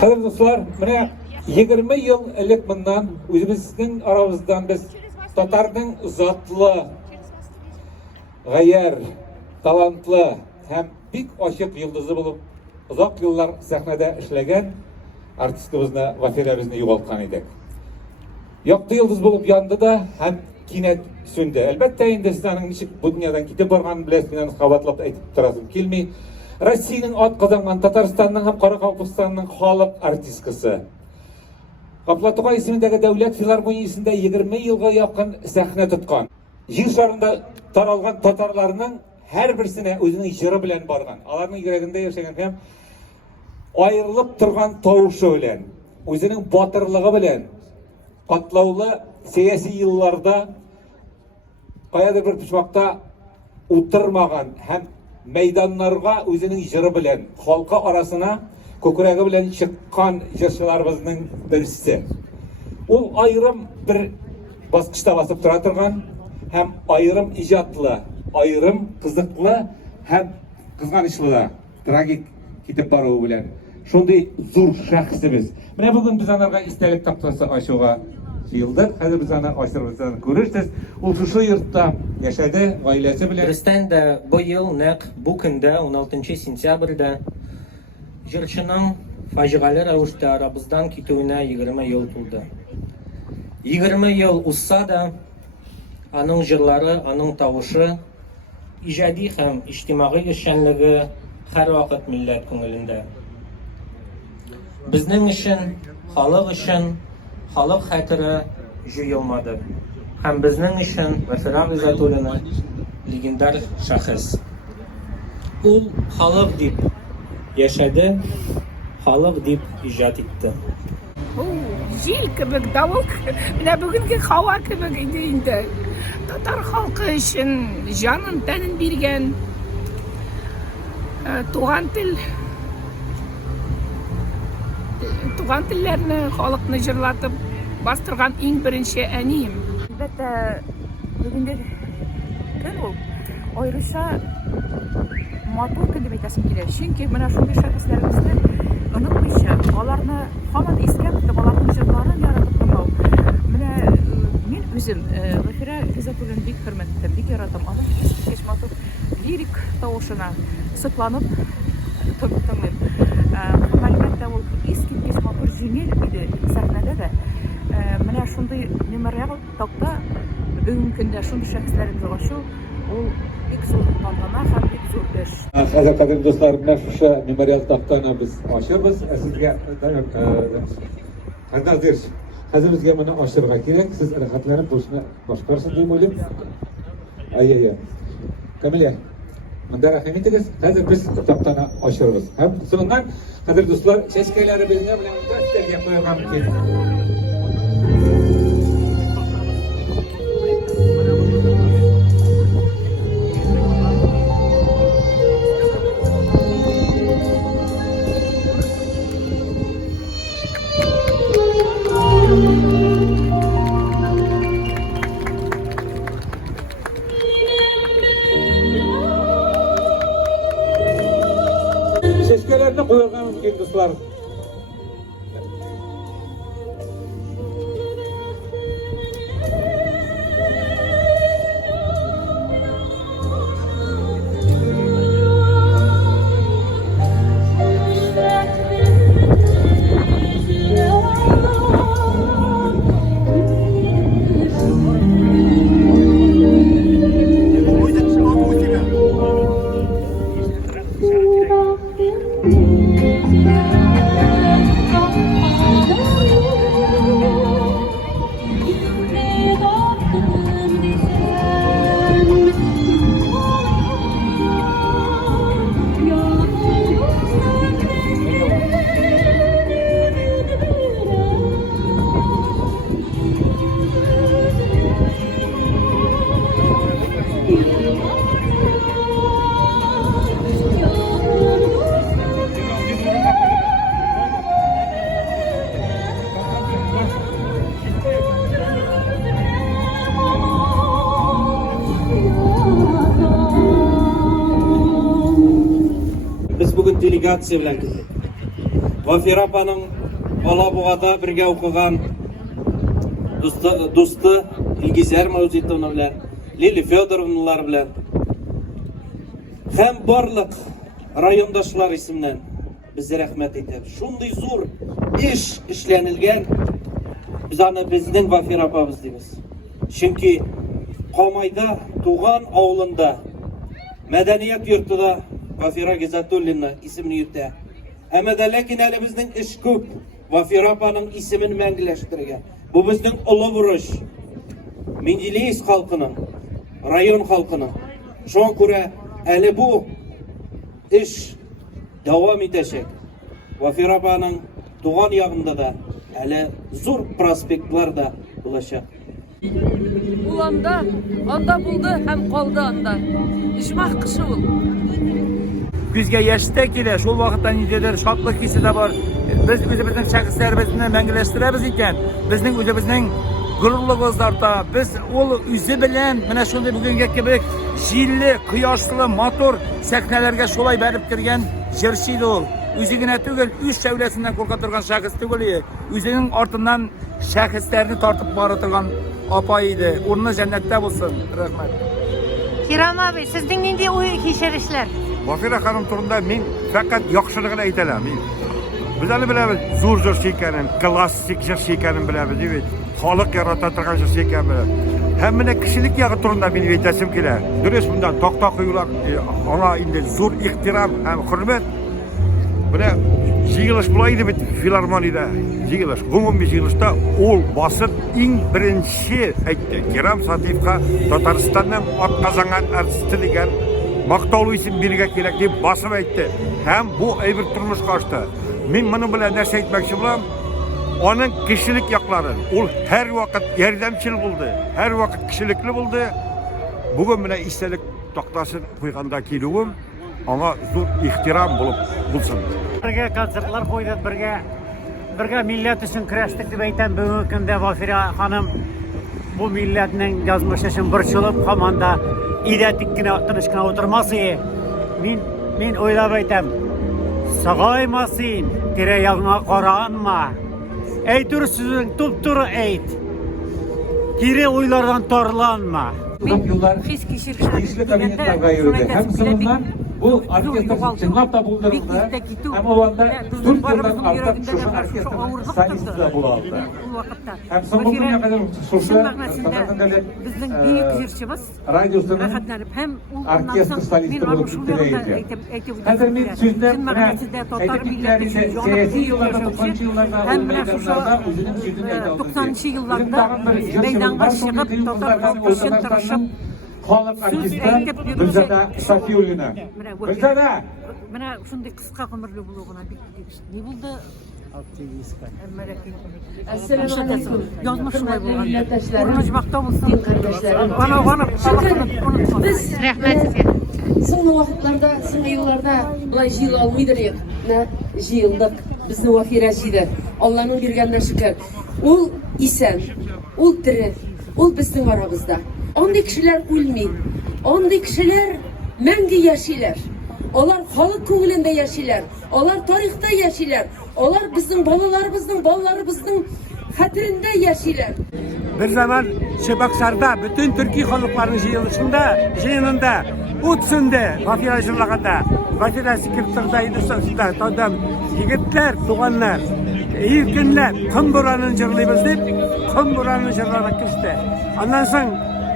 Hazır dostlar, mene 20 yıl elek bundan özümüzün aramızdan biz Tatar'ın zatlı, gayer, talantlı hem bik aşık yıldızı bulup uzak yıllar sahnede işlegen artistimizni, vafirimizni yo'qotgan edik. Yoqti yıldız bulup yandı da hem kinet söndü. Elbette endi sizlarning nechik bu dunyodan ketib borgan bilasiz, men qabatlab aytib turasım kelmey. Rossiyaning ot qozongan Tataristonning ham Qoraqalpog'istonning xalq artistkasi. Qaplato'g'ay ismidagi davlat filarmoniyasida 20 yilga yaqin sahna tutgan. Yer sharida taralgan tatarlarning har birisine o'zining jiri bilan borgan. Ularning yuragida yashagan ham ayrilib turgan tovushi bilan, o'zining botirligi bilan, qatlovli siyosiy yillarda qayerdir bir pishmoqda o'tirmagan ham meydanlarga o'zining jiri bilan, xalqqa arasına ko'kragi bilan chiqqan jirchilarimizning birisi. U ayrim bir bosqichda bosib tura turgan, ham ayrim ijodli, ayrim qiziqli, ham qizg'anishli, tragik ketib boruvi bilan shunday zo'r shaxsimiz. Mana bugun biz ularga istalik taqdirsi oyshuga yıldır. Hadi biz ana aşırımızdan görürsünüz. O şu yurtta yaşadı, ailesi bile. Kırgızstan'da bu yıl bu günde 16 sentyabrda Jırçı'nın facialı ravuşta aramızdan ketüğüne 20 yıl tuldu. 20 yıl uzsa da onun jırları, onun tavuşu, icadi hem içtimai işenliği her vakit millet ko'ngilinde. Bizning için, halk için, halk hatırı juyulmadı. Hem bizning için Vafira G'izatullaning legendar şahıs. Ul halk deb yaşadı, halk deb ijod etdi. Jil kibik, davul kibik, bugungi havo kibik edi endi. Tatar xalqi uchun jonin tanin bergan tugan tillarni, xalqni jirlatib bastırgan eng birinchi aniyim. Albatta bugungi kun u ayrisha motor kun deb aytasim keladi. Chunki mana shunday shaxslarimizni unutmaycha, ularni hamon esga tutib, ularning ijodlarini yaratib turmoq. Mana men o'zim Vafira G'izatullani bek hurmat etaman, bek yoratam. Uning kechmotor lirik tovushina sutlanib turibman. Albatta u eski kechmotor jemil edi sahnada da. Mana shunday memorial taqda bugungi kunda shunday shaxslarimiz oshu u bek zo'r qolgana ham bek zo'r ish. Hozir qadrli do'stlar, mana shu memorial taqtani biz ochamiz. Sizga qanday hozir bizga mana ochirga kerak. Siz rohatlanib bo'lishni boshqarsin deb o'ylayman. Ay. Kamila, menda rahimitiz. Hozir biz taqtani ochiramiz. Ham so'ngan qadrli do'stlar, chashkalari bizni bilan dasturga qo'ygan kerak. Şeşkelerini koyalım mümkün dostlar. Thank you. делегация белән килдек. Вафира апаның Алабугада бергә укыган дусты Илгизәр Мәүзитовна белән, Лили Федоровналар белән һәм барлык райондашлар исеменнән без рәхмәт әйтәбез. Шундый зур эш эшләнелгән, biz аны безнең Вафира апабыз дибез. Чөнки Камайда, туган авылында, мәдәният йортында Вафира Гизатуллина исемен йөртә. Әмма дә ләкин әле безнең эш күп. Вафира апаның исемен мәңгеләштерергә. Бу безнең олы бурыч. Менделеевск халкының, район халкының. Шуңа күрә әле бу эш дәвам итәчәк. Вафира апаның туган ягында да әле зур проспектлар да булачак. Ул анда булды һәм калды анда. Ижмах кышы ул. Күзгә яшьтә килә, шул вакытта ниндидер шатлык хисе дә бар. Без үзебезнең шәхесләребезне мәңгеләштерәбез икән, безнең үзебезнең горурлыгыбыз арта. Без ул үзе белән менә шундый бүгенгә кебек җилле, кояшлы, матур сәхнәләргә шулай бәреп кергән җырчы иде ул. Үзе генә түгел, үз шәүләсеннән курка торган шәхес түгел, үзенең артыннан шәхесләрне тартып бара торган апа иде. Урыны җәннәттә булсын. Рәхмәт. Хирам abi, sizning нинди уй кичерешләр? Вафира ханым турында мин фақат яхшылыгын әйтә алам. Без әле беләбез зур җырчы икәнен, классик җырчы икәнен беләбез, ди бит. Халык ярата торган җырчы икәнен. Һәм менә кешелек ягы турында мин әйтәсем килә. Дөрес, монда такта куюлар, аңа инде зур ихтирам һәм хөрмәт. Менә җыелыш була иде бит филармониядә. Җыелыш, гомуми җыелышта ул басып иң беренче әйтте. Керам Сатиевка Татарстаннан атказанган артисты дигән мактаулы исем бирергә кирәк дип басып әйтте. Һәм бу әйбер тормышка ашты. Мин моның белән нәрсә әйтмәкче булам? Аның кешелек якларын, ул һәр вакыт ярдәмчил булды, һәр вакыт кешелекле булды. Бүген менә истәлек тактасын куйганда килүем аңа зур ихтирам булсын. Бергә концертлар куйдык, бергә милләт өчен көрәштек дип әйтәм. Бүгенге көндә Вафира ханым бу милләтнең язмышы өчен борчылып, һаманда өйдә тик кенә тыныч кына утырмасы. Мин уйлап әйтәм. Сагаймасын, тирә-ягыңа каранма. Әйтер сүзең туп-туры әйт. Кире уйлардан тарланма. Хис кишерле кабинетларга йөрде. Һәм соңыннан бу оркестр чынлап та булдырылды. Һәм аларда 4 елдан артык шушы оркестрның солисты була алды. Һәм соңгы көнгә кадәр шушы Безнең бөек җырчыбыз радиосының рәхәтләнеп һәм ул оркестр солисты булып китте. Хәзер мин сүзне сәяси елларда, 90 елларда мәйданнарда үзенең сүзен әйтә алды. 90 елларда мәйданга чыгып татар халкы өчен тырышып халык артисты Гөлзада Сафиуллина. Гөлзада! Менә шундый кыска гомерле булуына бик ни булды? Язмыш шулай булган. Урыныч мактау булсын. Рәхмәт сезгә. Соңгы вакытларда, соңгы елларда булай җыела алмыйдыр ек. Җыелдык. Безне Вафира җыйды. Алланың биргәненә шөкер. Ул исән, ул тере, ул безнең арабызда. Андый кешеләр үлми. Андый кешеләр мәңге яшиләр. Алар халык күңелендә яшиләр. Алар тарихта яшиләр. Алар безнең балаларыбызның хәтерендә яшиләр. Bir zaman Şebakşar'da bütün Türkiye halklarının jıyınında utsunda Vafira jırlaganda Vafira sekreter'daydı sözünde tadam yigitler, tuğanlar erkinler kim buranın jırlaybız deyip kim buranın jırlamak kişti. Ondan soň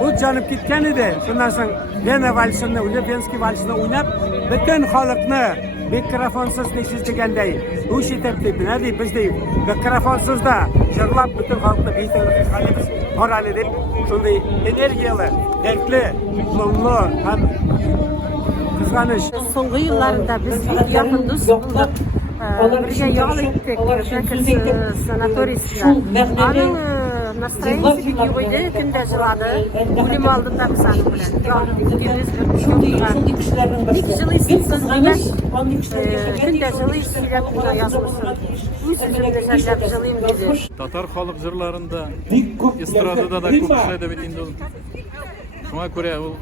o canıp gitken idi. Ondan soň Vena valsini, Ulyapenskiy valsini oynap bütün halkını mikrofonsuz nesiz degandey bu şetertip ne deyip biz deyip mikrofonsuz da jırlap bütün halkını beytirlik halimiz moral edip şunday energiyalı, dertli, mutluluğu hem kızganış. Соңгы елларында без бик якын дус булдык. Бергә ял иттек, санаторийда. Аның настроениесе бик юк иде, көндә җылады. Үлем алдында без аны белән. Бик җылыйсың, кызганыч. Көндә җылый, сөйләп кына язмыйсың. Үз үземне җырлап җылыйм диде. Татар халык җырларында, эстрадада да күп эшләде бит инде ул. Шуңа күрә ул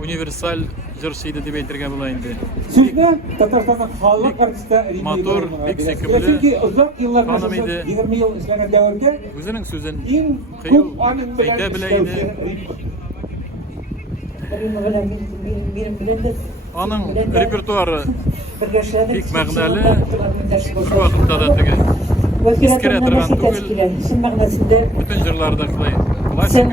универсаль җырчы дип әйтергә була инде. Сүзне Татарстанның халык артисты Римма Матур, Ибраһимова бик бирәсез. сөйкемле Чөнки озак еллар ханым мәшәкать, иде. 20 ел эшләгән дәвергә Үзенең сүзен иң кыю күп аның белән әйтә белә эшләүче иде. Римма. Аның репертуары бик мәгънәле, бер вакытта да теге искерә торган түгел. Бүтән җырларда кылай. Классик.